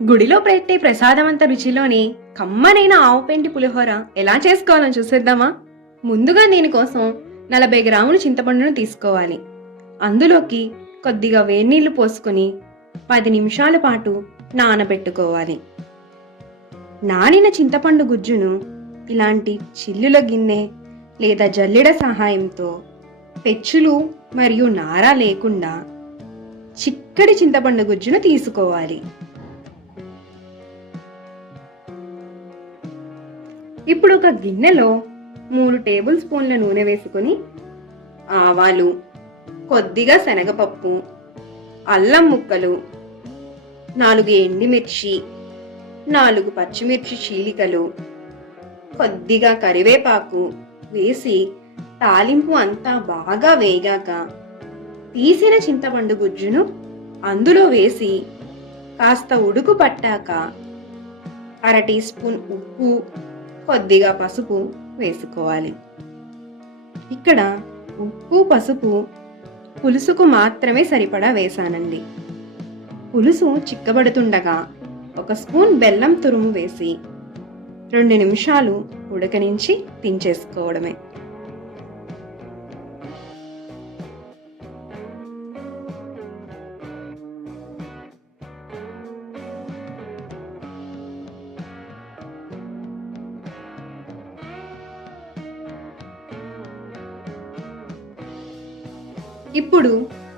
గుడిలో పెట్టే ప్రసాదమంత రుచిలోని కమ్మనైన ఆవుపెంటి పులిహోర ఎలా చేసుకోవాలని చూసేద్దామా? ముందుగా దీనికోసం 40 గ్రాములు చింతపండును తీసుకోవాలి. అందులోకి కొద్దిగా వేడినీళ్లు పోసుకొని 10 నిమిషాల పాటు నానబెట్టుకోవాలి. నానిన చింతపండు గుజ్జును ఇలాంటి చిల్లుల గిన్నె లేదా జల్లెడ సహాయంతో పెచ్చులు మరియు నార లేకుండా చిక్కడి చింతపండు గుజ్జును తీసుకోవాలి. ఇప్పుడు ఒక గిన్నెలో 3 టేబుల్ స్పూన్ల నూనె వేసుకొని ఆవాలు, కొద్దిగా శనగపప్పు, అల్లం ముక్కలు, 4 ఎండుమిర్చి, 4 పచ్చిమిర్చి చీలికలు, కొద్దిగా కరివేపాకు వేసి తాలింపు అంతా బాగా వేగాక తీసిన చింతపండు గుజ్జును అందులో వేసి కాస్త ఉడుకు పట్టాక 1/2 టీ స్పూన్ ఉప్పు, కొద్దిగా పసుపు వేసుకోవాలి. ఇక్కడ ఉప్పు పసుపు పులుసుకు మాత్రమే సరిపడా వేసానండి. పులుసు చిక్కబడుతుండగా 1 స్పూన్ బెల్లం తురుము వేసి 2 నిమిషాలు ఉడకనించి దించేసుకోవడమే. ఇప్పుడు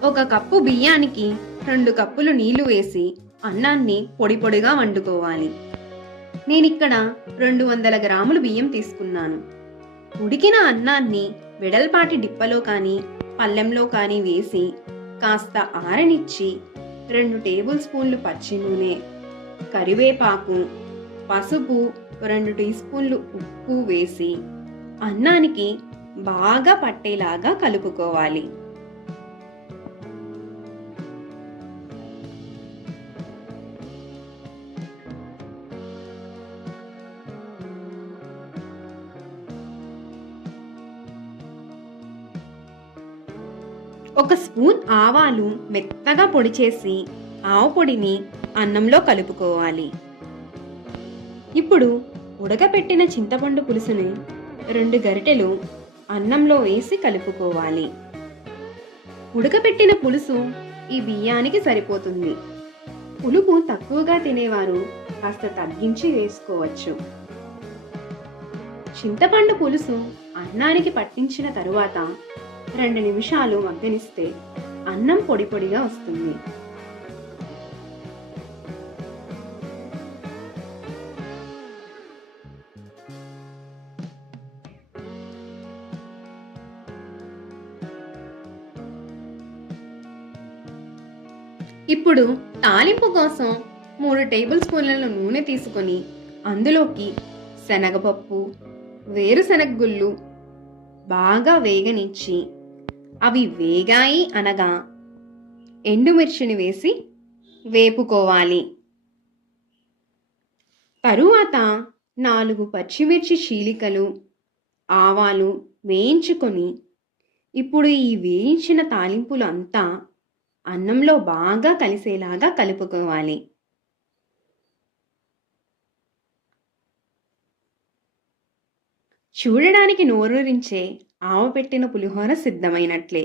1 కప్పు బియ్యానికి 2 కప్పులు నీళ్లు వేసి అన్నాన్ని పొడి పొడిగా వండుకోవాలి. నేనిక్కడ 200 గ్రాములు బియ్యం తీసుకున్నాను. ఉడికిన అన్నాన్ని వెడల్పాటి డిప్పలో కానీ పళ్ళెంలో కానీ వేసి కాస్త ఆరనిచ్చి 2 టేబుల్ స్పూన్లు పచ్చి నూనె, కరివేపాకు, పసుపు, 2 టీ స్పూన్లు ఉప్పు వేసి అన్నానికి బాగా పట్టేలాగా కలుపుకోవాలి. ఒక స్పూన్ ఆవాలు మెత్తగా పొడి చేసి ఆవు పొడిని అన్నంలో కలుపుకోవాలి. ఇప్పుడు ఉడకపెట్టిన చింతపండు పులుసుని 2 గరిటెలు అన్నంలో వేసి కలుపుకోవాలి. ఉడకపెట్టిన పులుసు ఈ బియ్యానికి సరిపోతుంది. పులుపు తక్కువగా తినేవారు కాస్త తగ్గించి వేసుకోవచ్చు. చింతపండు పులుసు అన్నానికి పట్టించిన తరువాత 2 నిమిషాలు మగ్గనిస్తే అన్నం పొడి పొడిగా వస్తుంది. ఇప్పుడు తాలింపు కోసం 3 టేబుల్ స్పూన్ల నూనె తీసుకొని అందులోకి శనగపప్పు, వేరుశనగ గుళ్ళు బాగా వేగనిచ్చి అవి వేగాయి అనగా ఎండుమిర్చిని వేసి వేపుకోవాలి. తరువాత 4 పచ్చిమిర్చి చీలికలు, ఆవాలు వేయించుకొని ఇప్పుడు ఈ వేయించిన తాలింపులు అంతా అన్నంలో బాగా కలిసేలాగా కలుపుకోవాలి. చూడడానికి నోరూరించే ఆవు పెట్టిన పులిహోర సిద్ధమైనట్లే.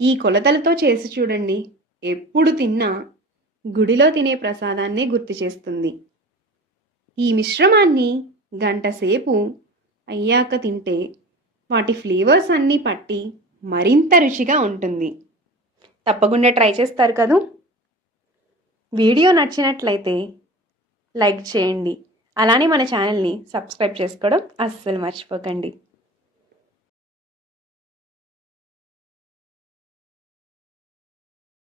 ఈ కొలతలతో చేసి చూడండి. ఎప్పుడు తిన్నా గుడిలో తినే ప్రసాదాన్నే గుర్తు చేస్తుంది. ఈ మిశ్రమాన్ని 1 గంట సేపు అయ్యాక తింటే వాటి ఫ్లేవర్స్ అన్నీ పట్టి మరింత రుచిగా ఉంటుంది. తప్పకుండా ట్రై చేస్తారు కదూ. వీడియో నచ్చినట్లయితే లైక్ చేయండి. అలానే మన ఛానల్ని సబ్స్క్రైబ్ చేసుకోవడం అస్సలు మర్చిపోకండి.